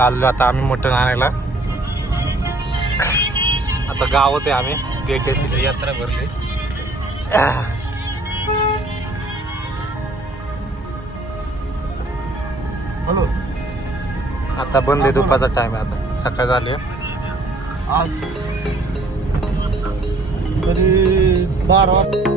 चाललो आता आम्ही मटण आणायला. आता गावात आहे आम्ही पेठेत यात्रा भरली. हॅलो आता बंद आहे दुपारचा टाइम आहे. आता सकाळ झाली आज तरी 12 वाजता.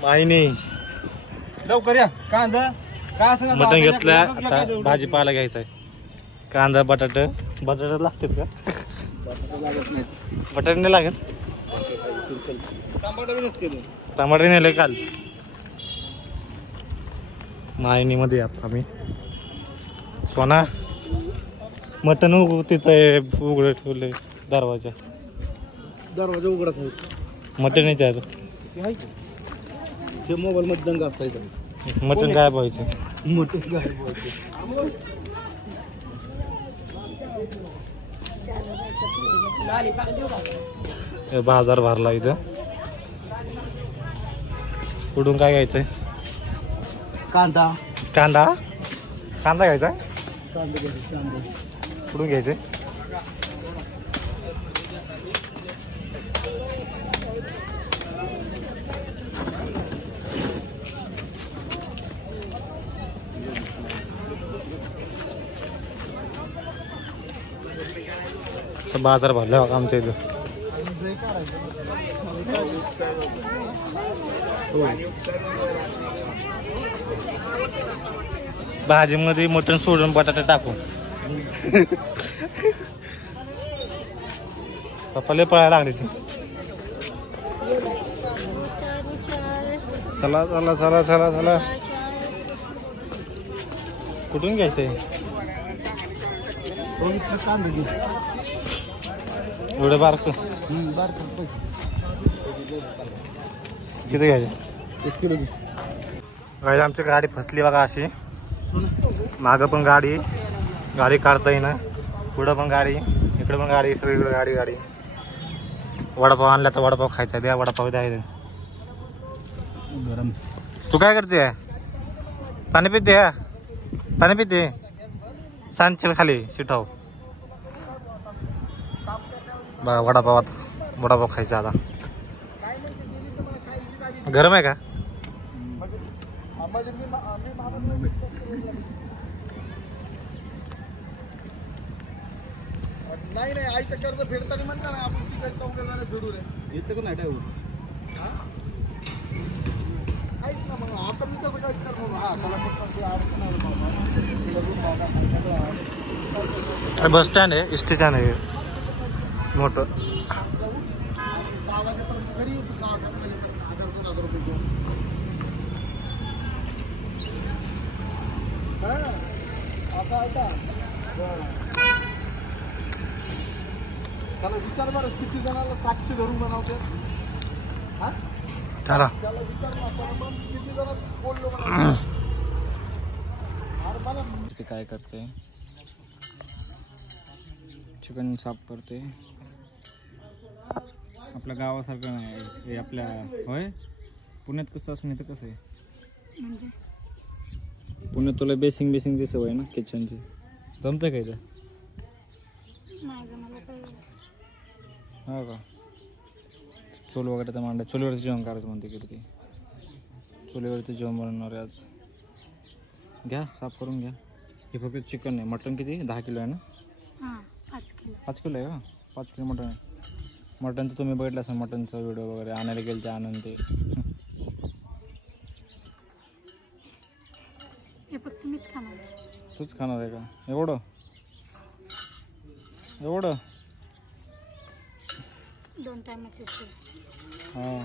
माहिनी लवकर या. कांदा काय असं मटण घेतलं. आता भाजीपाला घ्यायचा आहे. कांदा बटाटा लागतात का? बटाटे नाही लागत. टमाटे नेले काल. माहिनी मध्ये आम्ही सोना मटण तिथं उघडं ठेवलंय. दरवाजा उघडाच आहे. मटण नाही त्याचं. मोबाईल मध्ये दंग असायचा. मटण गायब व्हायचं. मटण गायब व्हायचं. बाजार भरला इथं. कुठून काय घ्यायचंय? कांदा कांदा कांदा घ्यायचा. कांदा घ्यायचा. कुठून घ्यायचंय? बाजार भरला बघा आमच्या इथं. भाजीमध्ये मटण सोडून बटाटे टाकून पप्पाला पळायला लागले ते. चला चला चला चला चला. कुठून घ्यायचंय? एवढं बारक किती घ्यायचे? आमची गाडी फसली बघा अशी. बसू ना. मागं पण गाडी काढता येईना, पुढं पण गाडी, इकडे पण गाडी, सगळीकडे गाडी. वडापाव आणला तर वडापाव खायचा, द्या वडापाव द्या. गरम. तू काय करते? पाणी पिते? पाणी पिते? सांचल खाली शिटाव. बघा वडापाव खायचा आता. गरम आहे का? नाही आईच्या कर्ज फेडताना म्हणता ना आपण तिकडे चौघांना फेडू रे. येतं का नाही ठेवू? काहीच ना मग आता मी कसं काय कर मग. हा मला फक्त अडचण आहे. बस स्टँड आहे, स्टेशन आहे मोठं. 6 वाजेपर्यंत घरी येतो. 6-7 वाजेपर्यंत 1000-2000 रुपये घेऊन. आता त्याला विचार बरं किती जणांना 700 धरून बनवते. हा चला त्याला विचार ना आपण किती जण बोललो. ते काय करते, चिकन साफ करते. आपल्या गावासारखं नाही हे आपल्या. होय पुण्यात कसं असं नाही तर कसं आहे म्हणजे पुण्यात तुला बेसिंगची सवय ना किचनची. जमतं काय ते? नाही जमलं काही. हो का? चूल वगैरे तर मांडा, चुलीवरती जेवण करायचं म्हणते की ते. चुलीवरती जेवण बनवणार आहे आज. घ्या साफ करून घ्या. हे फक्त चिकन आहे. मटण किती? 10 किलो आहे ना? हां 5 किलो. 5 किलो आहे का? 5 किलो मटण आहे. मटण तर तुम्ही बघितलं असेल, मटणचा व्हिडिओ वगैरे आणायला गेलं ते आनंद ते. हे फक्त मीच खाणार. तूच खाणार आहे का? एवढं 2 टायमाची असते. हां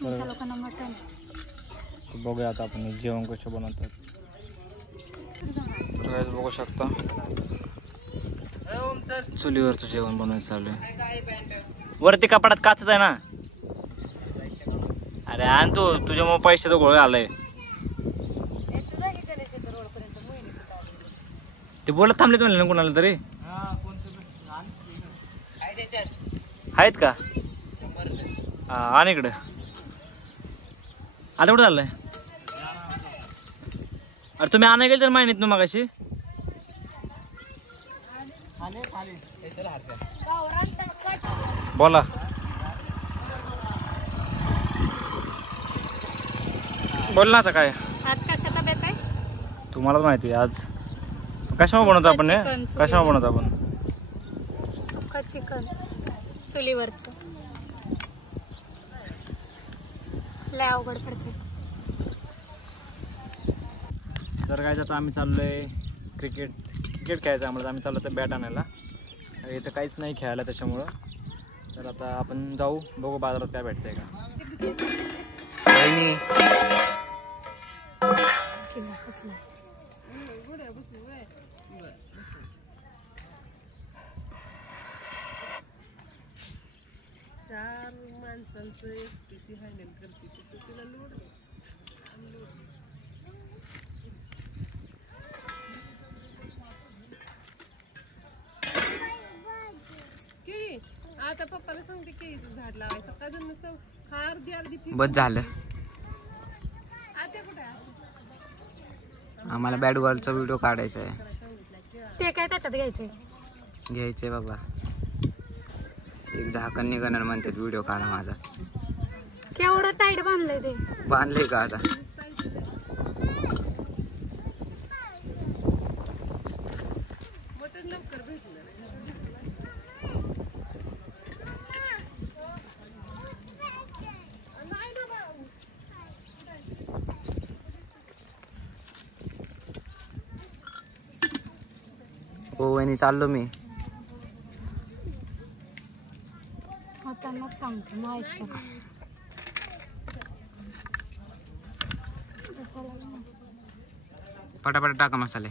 तुमच्या लोकांना मटण. तर बघूया आता आपण जेवण कसं बनवतात. तर बघू शकता चुलीवरचं जेवण बनवायचं चालू आहे. वरती कपाटात काचत आहे ना. अरे आण तू, तुझ्यामुळे पैसे तर गोळ आलाय. ते बोलत थांबले तुम्हाला ना कोणाला तरी. आहेत का? हा आणि इकडे आता कुठं चाललंय? अरे तुम्ही आणा गेल तर माहिती ना मगाशी. बोला. बोल ना आता काय. आज कशाचा बेत आहे? तुम्हालाच माहिती आहे आज कशावर बनवतो आपण. चिकन, कशावर बनवतो आपण? सुक्का चिकन चुलीवरचं. लय अवघड पडते. तर काय आता आम्ही चाललोय क्रिकेट खेळायचं आम्हाला. आम्ही चाललो तर बॅट आणायला. इथं काहीच नाही खेळायला त्याच्यामुळं. तर आता आपण जाऊ, बघू बाजारात काय भेटतंय का. आता पप्पाला सांगते केळीचं झाड लावायचं. अजून अर्धी बस झालं. आता कुठे आम्हाला बॅट बॉलचा व्हिडिओ काढायचा आहे. ते काय त्याच्यात घ्यायचंय? घ्यायचंय बाबा. एक झाकण निघणार म्हणतात व्हिडिओ काढा माझा. केवढं टाईट बांधलंय ते. बांधलंय का आता? मटण लवकर भेटलं. हो वहिनी चाललो मी. त्यांनाच सांगते मग ऐकतो. पटापट टाका मसाले.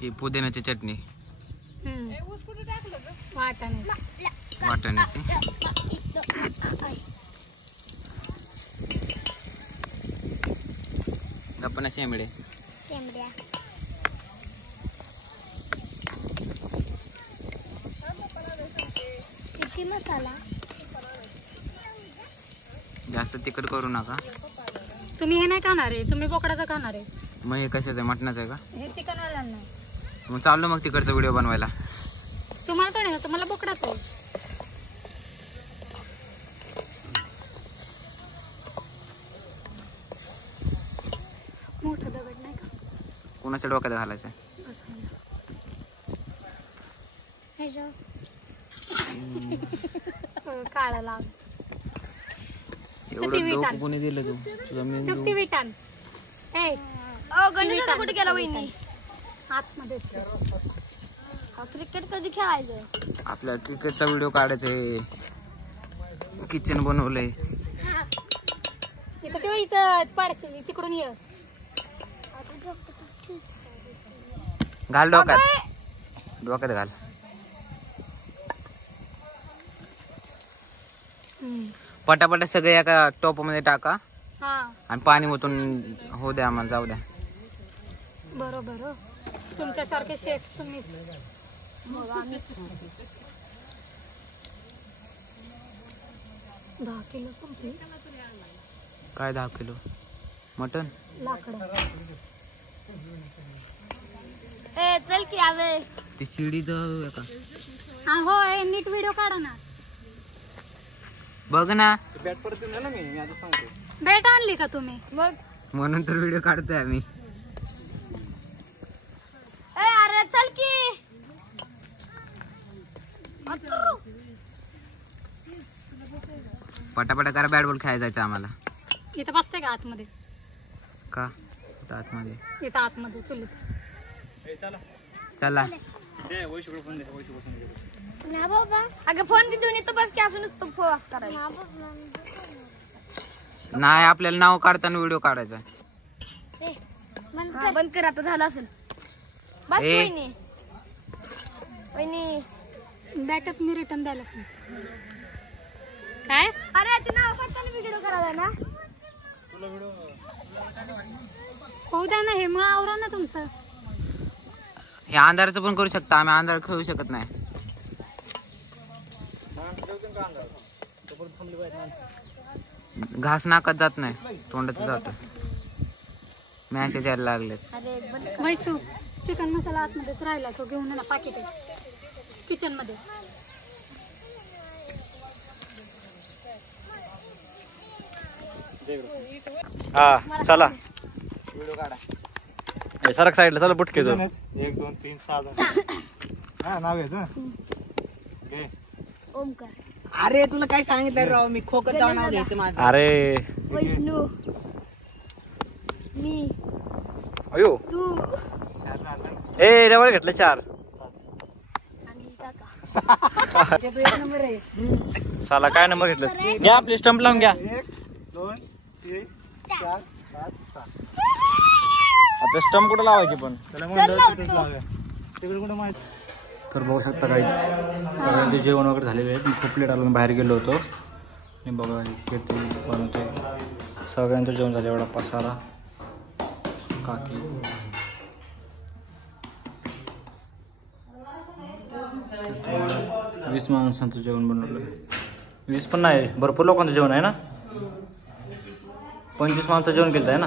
ही पुदिन्याची चटणी. वाटाणे वाटण्याची. गप्पा शेंबडे. शेंबड्या किती मसाला जास्त तिखट करू नका. तुम्ही हे नाही खाणार आहे, तुम्ही बोकडाचं खाणार आहे. मग हे कशाचं आहे, मटणाचं आहे का? हे चिकन वाल्यांना नाही. मग चाललो मग तिकडचा व्हिडिओ बनवायला. तुम्हाला काय नाही, तुम्हाला बोकडाच आहे. मोठा दगड नाही का कोणाच्या डोक्यात घालायचं? बसायला? काळा लाग एवढं डोकं कोणी दिलं तू? तुझा मेंदू चुकती विटान. ए गणेश कुठे गेला वहिनी? आतमध्ये क्रिकेट कधी खेळायचं? आपल्या क्रिकेटचा व्हिडिओ काढायचा आहे. किचन बनवलंय. इथं किंवा इथं पाडशील तिकडून ये. घाल डोक्यात. डोक्यात घाल. पटापटा सगळे एका टॉप मध्ये टाका हा आणि पाणी ओतून हो द्या आम्हाला. जाऊ द्या. बरोबर. तुमच्यासारखे शेफ तुम्ही. 10 किलो संपली. काय 10 किलो मटन? लाकडं. ए चल की आवे. ती शिडी तर का? हा होय, नीट व्हिडिओ काढा ना. बघ ना. बॅट आणली का तुम्ही? मग म्हणून तर व्हिडिओ काढतोय आम्ही. ए अरे चल की. पटापटा करा. बॅट बॉल खेळायला जायचं आम्हाला. इथं बसते का आतमध्ये? का इथं आतमध्ये? इथं आतमध्ये चुलीत. चला. ना बाबा अगं फोन घेऊन इथं बस की. असूनच तो फोस करायचा नाही, आपल्याला नाव काढताना व्हिडिओ काढायचा. बंद कर आता. झालं असेल बस. ए. वहिनी वहिनी बॅटच मी रिटर्न द्यायला सांग. काय? अरे ते नाव काढताना व्हिडिओ करायला ना. होऊ द्या ना, हे मग आवरा ना तुमचं. हे अंधाराचं पण करू शकता. आम्ही अंधार खेळू शकत नाही. घास नाकात जात नाही, तोंडात जातो. मॅसेज यायला लागलेत. अरे बंद वैशू, चिकन मसाला आतमध्येच राहिला, तो घेऊन ये ना. पाकिट आहे किचन मध्ये. हा चला. व्हिडिओ काढा. हे सरक साईडला. चला बुटके जाऊ. 1 2 3 6 हा नाव घ्यायचं. घे. ओमकार. अरे तुला काय सांगितलं राव मी? खोकत जाऊन नाव घ्यायचं माझं. अरे वैष्णू मी अयो. तू 4 झालं. ए रवळ घेतलं 4. आणि काका. ते तो एक नंबर आहे. चला काय नंबर घेतलं? घ्या आपली स्टंप लावून घ्या. 1 2 3 4 5 6. आता स्टंप कुठं लावायची पण? त्याला म्हणलं तिथेच लावूया. तिकडे कुठं माहिती. तर बघू शकता काहीच सगळ्यांचे जेवण वगैरे झालेले आहे. मी खूप लेट आलो, बाहेर गेलो होतो. मी बघा किती बनवते. सगळ्यांचं जेवण झालं. एवढा पसारा. काकी 20 माणसांचं जेवण बनवलं. 20 पण नाही, भरपूर लोकांचं जेवण आहे ना. 25 माणसाचं जेवण केलं आहे ना.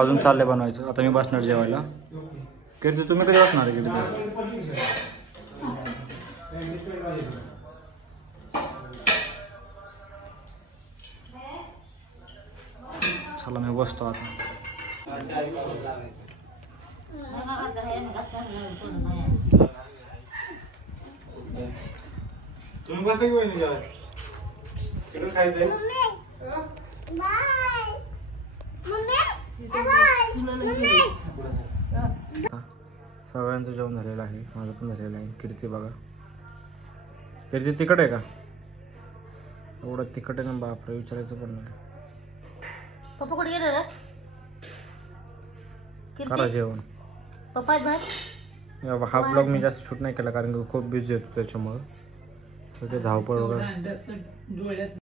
अजून चाललंय बनवायचं. आता मी बसणार जेवायला. कीर्ती तुम्ही कधी बसणार आहे? चला मी बसतो आता. तुम्ही बसा की वहिनी जेवायला. तिकडे खायचंय. सगळ्यांचं जेवण झालेलं आहे. माझं पण झालेलं आहे. कीर्ती बघा. कीर्ती तिखट आहे का? एवढं तिखट आहे ना बापरे, विचारायचं पण नाही. पप्पा कुठे गेले रे? करा जेवण. पप्पा हा ब्लॉग मी जास्त शूट नाही केला कारण की खूप बिझी होतो त्याच्यामुळं तर ते धावपळ वगैरे